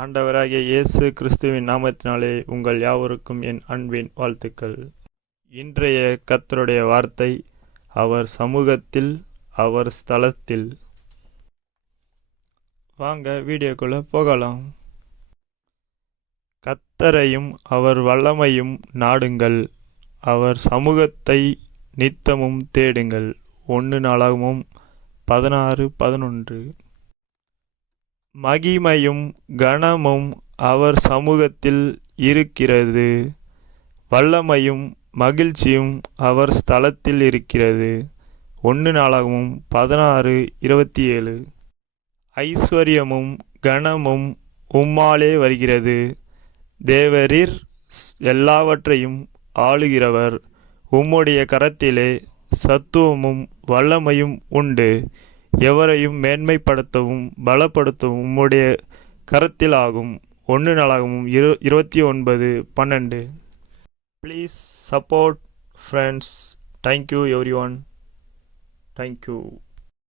ஆண்டவராகிய இயேசு கிறிஸ்துவின் நாமத்தினாலே உங்கள் யாவருக்கும் என் அன்பின் வாழ்த்துக்கள். இன்றைய கத்தருடைய வார்த்தை அவர் சமூகத்தில் அவர் ஸ்தலத்தில். வாங்க வீடியோக்குள்ள போகலாம். கத்தரையும் அவர் வல்லமையும் நாடுங்கள். அவர் சமூகத்தை நித்தமும் தேடுங்கள். ஒன்று நாளாகவும் பதினாறு பதினொன்று. மகிமையும் கனமும் அவர் சமூகத்தில் இருக்கிறது. வல்லமையும் மகிழ்ச்சியும் அவர் ஸ்தலத்தில் இருக்கிறது. ஒன்று நாளாகவும் பதினாறு இருபத்தி ஏழு ஐஸ்வர்யமும் கனமும் உம்மாலே வருகிறது. தேவரீர் எல்லாவற்றையும் ஆளுகிறவர். உம்முடைய கரத்திலே சத்துவமும் வல்லமையும் உண்டு. எவரையும் மேன்மைப்படுத்தவும் பலப்படுத்தவும் உம்முடைய கரத்தில் ஆகும் ஒன்று நாளாகவும் இரு இருபத்தி ஒன்பது பன்னெண்டு. Please support friends thank you everyone thank you